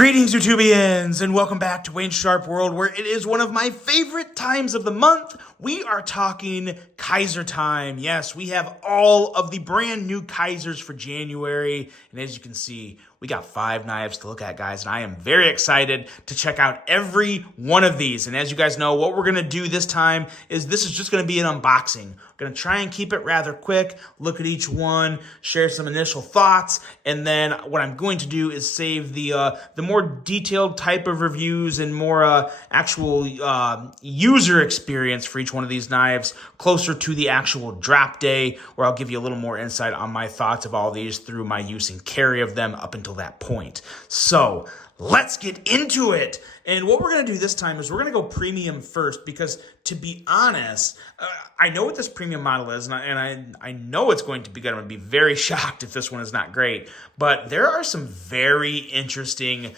Greetings, YouTubians, and welcome back to Wayne Sharp World, where it is one of my favorite times of the month. We are talking Kaiser time. Yes, we have all of the brand new Kaisers for January, and as you can see, we got 5 knives to look at, guys, and I am very excited to check out every one of these. And as you guys know, what we're going to do this time is this is just going to be an unboxing. We're going to try and keep it rather quick, look at each one, share some initial thoughts, and then what I'm going to do is save the more detailed type of reviews and more actual user experience for each one of these knives closer to the actual drop day, where I'll give you a little more insight on my thoughts of all these through my use and carry of them up until that point. So let's get into it. And what we're going to do this time is we're going to go premium first, because to be honest, I know what this premium model is, and I know it's going to be good. I'm going to be very shocked if this one is not great. But there are some very interesting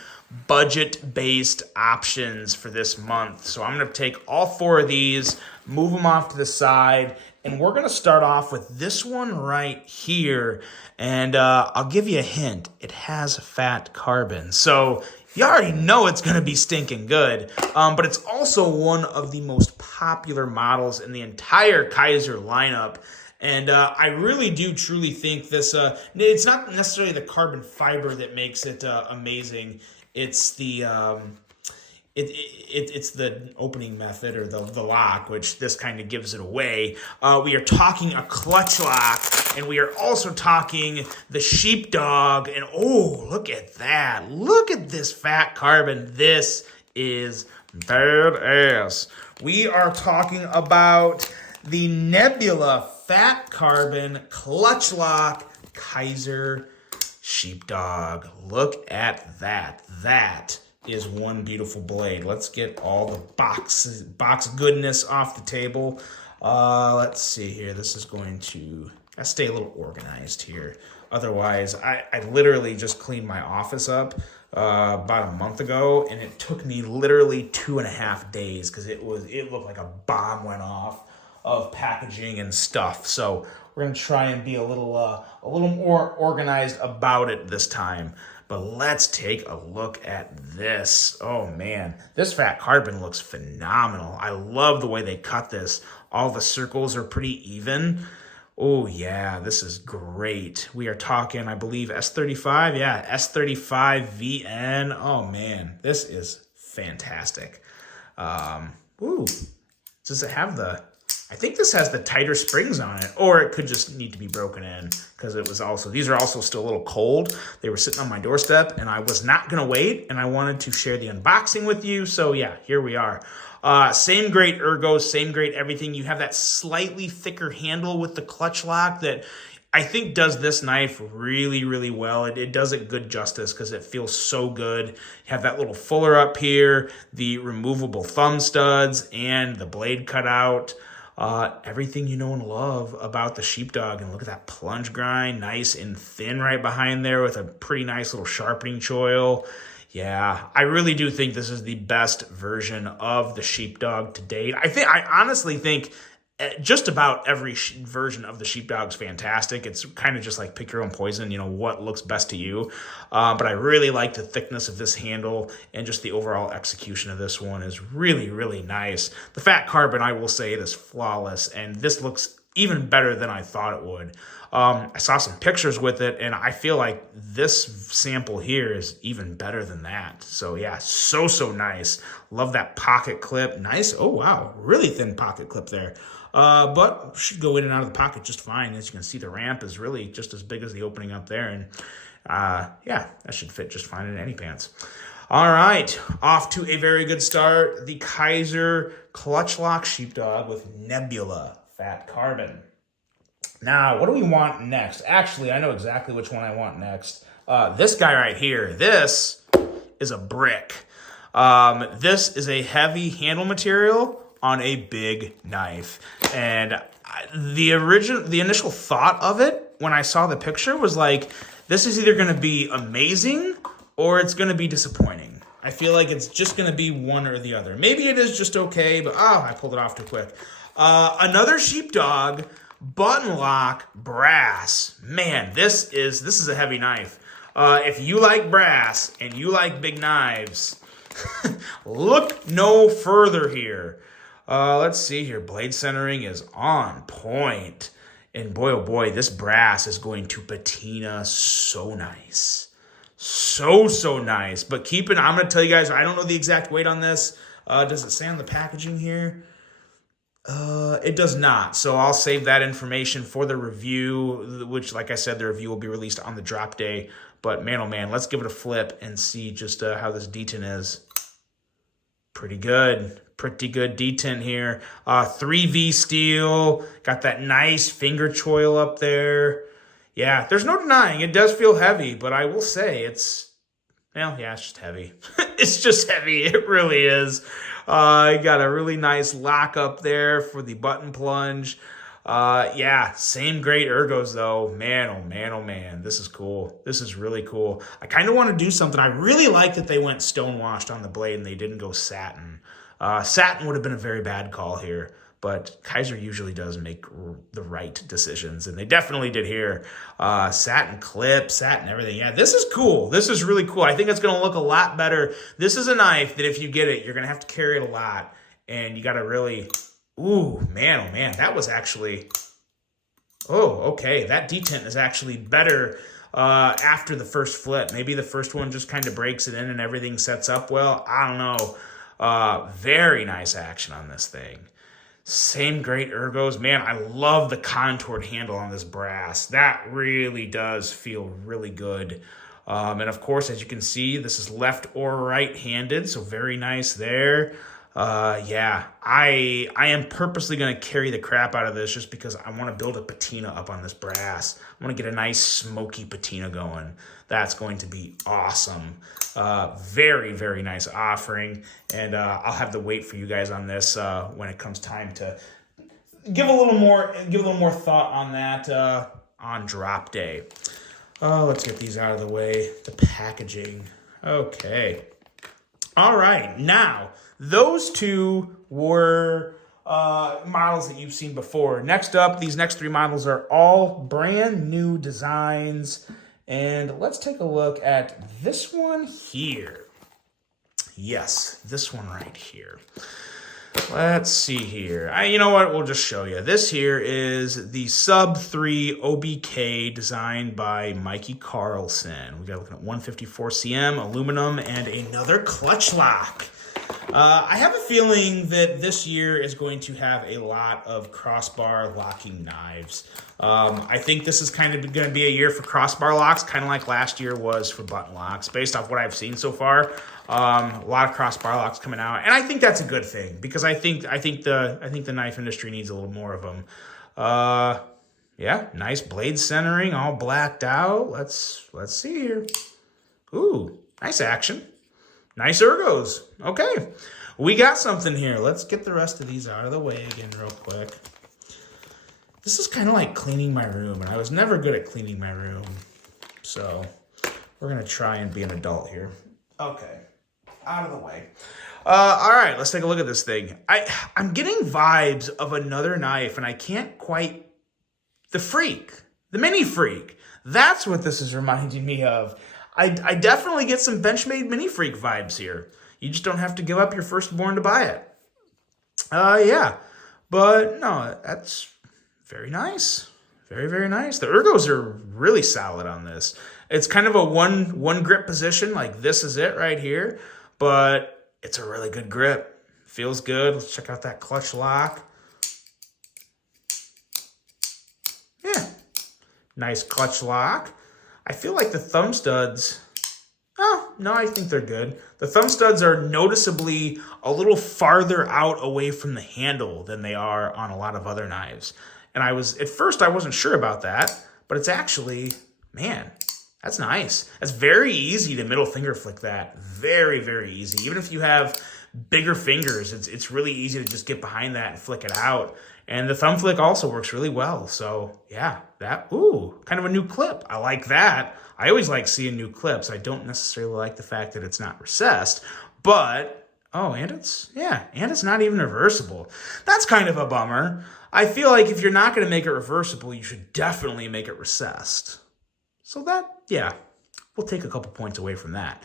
budget-based options for this month. So I'm going to take all 4 of these, move them off to the side, and we're going to start off with this one right here. And I'll give you a hint. It has fat carbon. So you already know it's going to be stinking good. But it's also one of the most popular models in the entire Kaiser lineup. And I really do truly think this, it's not necessarily the carbon fiber that makes it amazing. It's the it's the opening method, or the lock, which this kind of gives it away. We are talking a clutch lock, and we are also talking the sheepdog. And oh, look at that. Look at this fat carbon. This is badass. We are talking about the Nebula fat carbon clutch lock Kaiser sheepdog. Look at that. That is one beautiful blade. Let's get all the box goodness off the table. Let's see here. This is going to stay a little organized here. Otherwise, I literally just cleaned my office up about a month ago, and it took me literally 2.5 days because it looked like a bomb went off of packaging and stuff. So we're gonna try and be a little more organized about it this time. But let's take a look at this. Oh man, this fat carbon looks phenomenal. I love the way they cut this. All the circles are pretty even. Oh yeah, this is great. We are talking, I believe, S35. Yeah, S35 VN. Oh man, this is fantastic. Does it have the... I think this has the tighter springs on it, or it could just need to be broken in, because it was also, these are also still a little cold. They were sitting on my doorstep, and I was not going to wait, and I wanted to share the unboxing with you. So yeah, here we are. Same great ergo, same great everything. You have that slightly thicker handle with the clutch lock that I think does this knife really, really well. It does it good justice because it feels so good. You have that little fuller up here, the removable thumb studs, and the blade cutout. Everything you know and love about the sheepdog. And look at that plunge grind, nice and thin right behind there with a pretty nice little sharpening choil. Yeah, I really do think this is the best version of the sheepdog to date. I honestly think just about every version of the sheepdog's fantastic. It's kind of just like pick your own poison, you know, what looks best to you. But I really like the thickness of this handle, and just the overall execution of this one is really, really nice. The fat carbon, I will say, is flawless, and this looks even better than I thought it would. I saw some pictures with it, and I feel like this sample here is even better than that. So yeah, so nice. Love that pocket clip. Nice. Oh wow, really thin pocket clip there. But should go in and out of the pocket just fine. As you can see, the ramp is really just as big as the opening up there. And yeah, that should fit just fine in any pants. All right, off to a very good start. The Kaiser clutch lock sheepdog with Nebula fat carbon. Now, what do we want next? Actually, I know exactly which one I want next. This guy right here. This is a brick. This is a heavy handle material on a big knife. And the initial thought of it when I saw the picture was like, this is either going to be amazing or it's going to be disappointing. I feel like it's just going to be one or the other. Maybe it is just okay, but I pulled it off too quick. Another sheepdog button lock brass. Man, this is a heavy knife. If you like brass and you like big knives, look no further here. Let's see here. Blade centering is on point. And boy, oh boy, this brass is going to patina so nice. So nice. But I'm going to tell you guys, I don't know the exact weight on this. Does it say on the packaging here? It does not. So I'll save that information for the review, which, like I said, the review will be released on the drop day. But man, oh man, let's give it a flip and see just how this detent is. Pretty good. Pretty good detent here. 3V steel. Got that nice finger choil up there. Yeah, there's no denying it does feel heavy, but I will say it's just heavy. It's just heavy. It really is. Got a really nice lock up there for the button plunge. Yeah, same great ergos though. Man, oh man, oh man. This is cool. This is really cool. I kind of want to do something. I really like that they went stonewashed on the blade and they didn't go satin. Satin would have been a very bad call here, but Kaiser usually does make the right decisions, and they definitely did here. Satin clip, satin everything. Yeah, this is cool. This is really cool. I think it's going to look a lot better. This is a knife that if you get it, you're going to have to carry it a lot, and you got to really... Ooh, man, oh man, that was actually... Oh, okay, that detent is actually better after the first flip. Maybe the first one just kind of breaks it in and everything sets up well. I don't know. Very nice action on this thing. Same great ergos. Man, I love the contoured handle on this brass. That really does feel really good. And of course, as you can see, this is left or right-handed, so very nice there. Yeah, I am purposely going to carry the crap out of this just because I want to build a patina up on this brass. I want to get a nice smoky patina going. That's going to be awesome. Very nice offering. And I'll have to wait for you guys on this when it comes time to give a little more thought on that on drop day. Let's get these out of the way. The packaging. Okay. All right. Now, those two were models that you've seen before. Next up, these next three models are all brand new designs. And let's take a look at this one here. Yes, this one right here. Let's see here. You know what? We'll just show you. This here is the Sub3 OBK designed by Mikey Carlson. We got looking at 154 cm, aluminum, and another clutch lock. I have a feeling that this year is going to have a lot of crossbar locking knives. I think this is kind of going to be a year for crossbar locks, kind of like last year was for button locks, based off what I've seen so far. A lot of crossbar locks coming out, and I think that's a good thing because I think the knife industry needs a little more of them. Yeah, nice blade centering, all blacked out. Let's see here. Ooh, nice action. Nice ergos. Okay, we got something here. Let's get the rest of these out of the way again real quick. This is kind of like cleaning my room, and I was never good at cleaning my room. So we're going to try and be an adult here. Okay, out of the way. All right, let's take a look at this thing. I'm getting vibes of another knife, and I can't quite... The Freak. The Mini Freak. That's what this is reminding me of. I definitely get some Benchmade Mini Freak vibes here. You just don't have to give up your firstborn to buy it. Yeah. But, no, that's very nice. Very nice. The ergos are really solid on this. It's kind of a one grip position, like this is it right here. But it's a really good grip. Feels good. Let's check out that clutch lock. Yeah. Nice clutch lock. I feel like the thumb studs, oh, no, I think they're good. The thumb studs are noticeably a little farther out away from the handle than they are on a lot of other knives. And at first I wasn't sure about that, but it's actually, man, that's nice. That's very easy to middle finger flick that. Very easy. Even if you have bigger fingers, it's really easy to just get behind that and flick it out. And the thumb flick also works really well. So yeah, ooh, kind of a new clip. I like that. I always like seeing new clips. I don't necessarily like the fact that it's not recessed, but, oh, and it's not even reversible. That's kind of a bummer. I feel like if you're not going to make it reversible, you should definitely make it recessed. So that, yeah, we'll take a couple points away from that.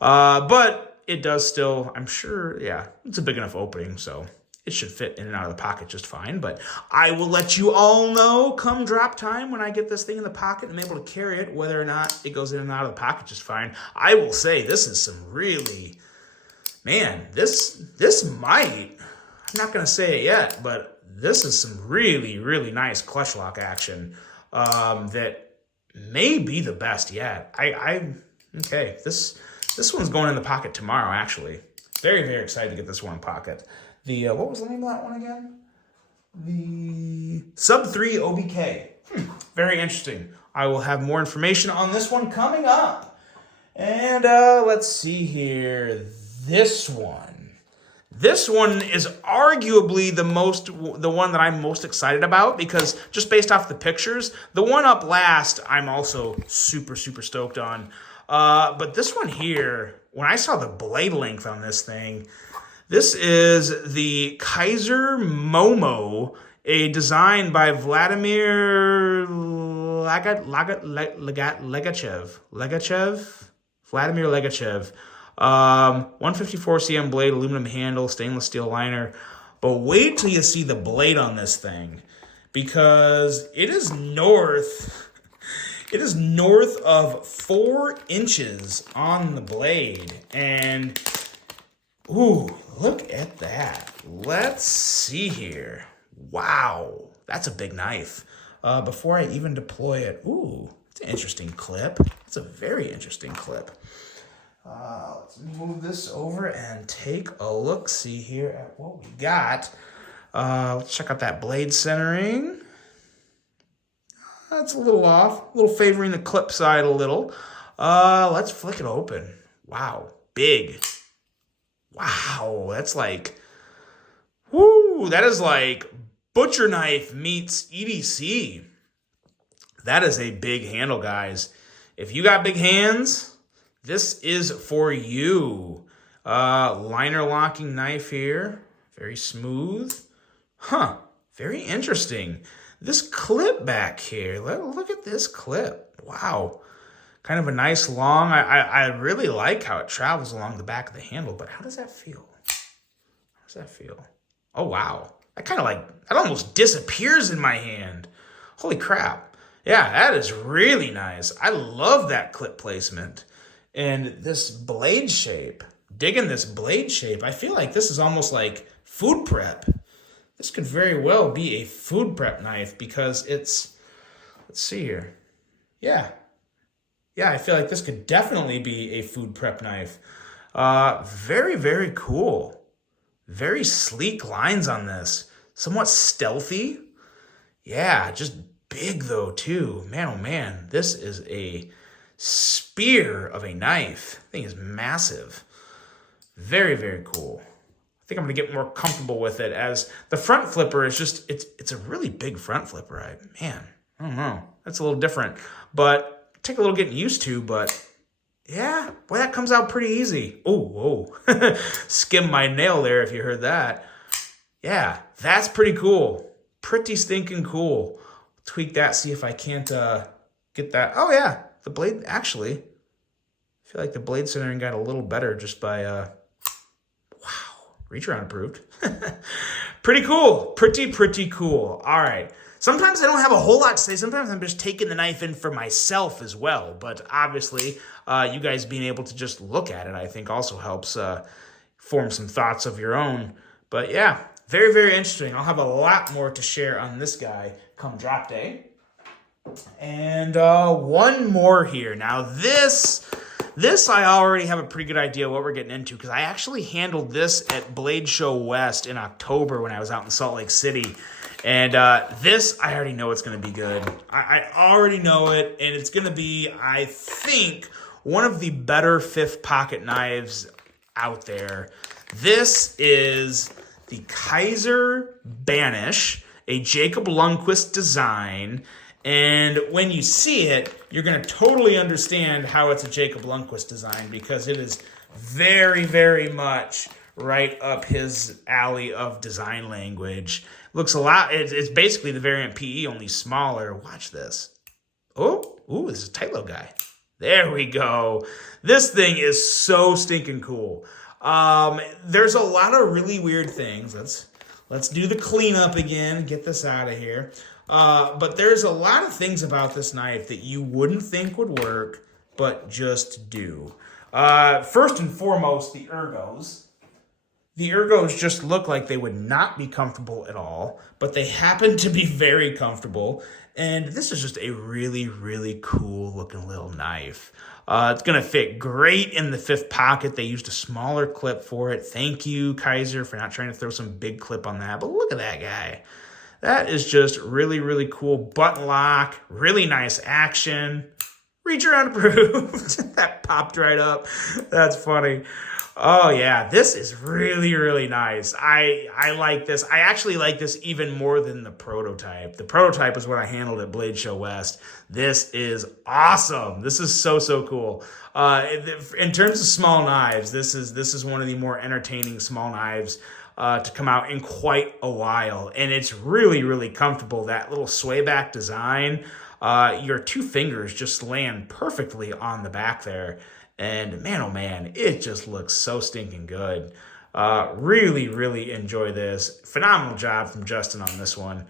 But it does still, I'm sure, yeah, it's a big enough opening, so it should fit in and out of the pocket just fine. But I will let you all know come drop time when I get this thing in the pocket and I'm able to carry it, whether or not it goes in and out of the pocket just fine. I will say this is some really, man, this might, I'm not going to say it yet, but this is some really, really nice clutch lock action that may be the best yet. Okay, this one's going in the pocket tomorrow, actually. Very, very excited to get this one in pocket. The, what was the name of that one again? The Sub3 OBK. Very interesting. I will have more information on this one coming up. And let's see here. This one. This one is arguably the one that I'm most excited about because just based off the pictures, the one up last, I'm also super, super stoked on. But this one here, when I saw the blade length on this thing, this is the Kaiser Momo, a design by Vladimir Legachev. Vladimir Legachev. 154 cm blade, aluminum handle, stainless steel liner. But wait till you see the blade on this thing, because it is north of 4 inches on the blade. And ooh, look at that. Let's see here. Wow, that's a big knife. Before I even deploy it, ooh, it's an interesting clip. It's a very interesting clip. Let's move this over and take a look-see here at what we got. Let's check out that blade centering. That's a little off, a little favoring the clip side a little. Let's flick it open. Wow, big. Wow, that's like, whoo, that is like butcher knife meets EDC. That is a big handle, guys. If you got big hands, this is for you. Liner locking knife here. Very smooth. Huh, very interesting. This clip back here, look at this clip. Wow. Kind of a nice long, I really like how it travels along the back of the handle, but how does that feel? How does that feel? Oh, wow. That kind of like, that almost disappears in my hand. Holy crap. Yeah, that is really nice. I love that clip placement. And this blade shape, digging this blade shape, I feel like this is almost like food prep. This could very well be a food prep knife because it's, let's see here. Yeah. Yeah, I feel like this could definitely be a food prep knife. Very, very cool. Very sleek lines on this. Somewhat stealthy. Yeah, just big though too. Man, oh man, this is a spear of a knife. I think it's massive. Very, very cool. I think I'm gonna get more comfortable with it as the front flipper is just, it's a really big front flipper. I don't know. That's a little different, but take a little getting used to, but yeah, boy, that comes out pretty easy. Oh, whoa. Skim my nail there if you heard that. Yeah, that's pretty cool. Pretty stinking cool. Tweak that, see if I can't get that. Oh yeah, the blade, actually, I feel like the blade centering got a little better just by, wow, reach around approved. Pretty cool, pretty cool. All right. Sometimes I don't have a whole lot to say. Sometimes I'm just taking the knife in for myself as well. But obviously, you guys being able to just look at it, I think also helps form some thoughts of your own. But yeah, very, very interesting. I'll have a lot more to share on this guy come drop day. And one more here. Now this I already have a pretty good idea what we're getting into because I actually handled this at Blade Show West in October when I was out in Salt Lake City. And this, I already know it's going to be good. I already know it, and it's going to be, I think, one of the better fifth pocket knives out there. This is the Kaiser Banish, a Jacob Lundquist design. And when you see it, you're going to totally understand how it's a Jacob Lundquist design because it is very, very much right up his alley of design language. Looks a lot, it's basically the variant PE, only smaller. Watch this. Oh, ooh, this is a tight low guy. There we go. This thing is so stinking cool. There's a lot of really weird things. Let's do the cleanup again. Get this out of here. But there's a lot of things about this knife that you wouldn't think would work, but just do. First and foremost, the ergos. The ergos just look like they would not be comfortable at all, but they happen to be very comfortable. And this is just a really, really cool looking little knife. It's going to fit great in the fifth pocket. They used a smaller clip for it. Thank you, Kaiser, for not trying to throw some big clip on that. But look at that guy. That is just really, really cool. Button lock, really nice action. Reach around approved. That popped right up. That's funny. Oh yeah, this is really, really nice. I like this. I actually like this even more than the prototype. The prototype is what I handled at Blade Show West. This is awesome. This is so, so cool. In terms of small knives, this is one of the more entertaining small knives to come out in quite a while. And it's really, really comfortable. That little sway back design, your two fingers just land perfectly on the back there. And man, oh man, it just looks so stinking good. Really, really enjoy this. Phenomenal job from Justin on this one.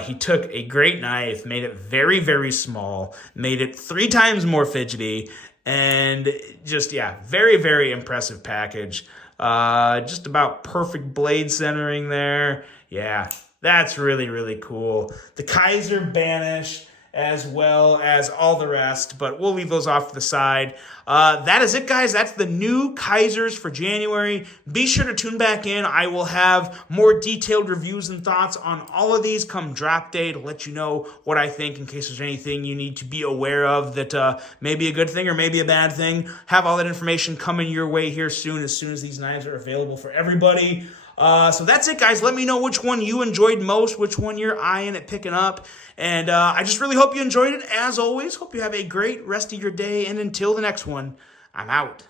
He took a great knife, made it very, very small, made it 3 times more fidgety, and just, yeah, very, very impressive package. Just about perfect blade centering there. Yeah, that's really, really cool. The Kaiser Banish, as well as all the rest, but we'll leave those off to the side. That is it, guys. That's the new Kaizers for January. Be sure to tune back in. I will have more detailed reviews and thoughts on all of these come drop day to let you know what I think in case there's anything you need to be aware of that may be a good thing or maybe a bad thing. Have all that information coming your way here soon as these knives are available for everybody. So that's it, guys. Let me know which one you enjoyed most, which one you're eyeing at picking up. And I just really hope you enjoyed it. As always, hope you have a great rest of your day. And until the next one, I'm out.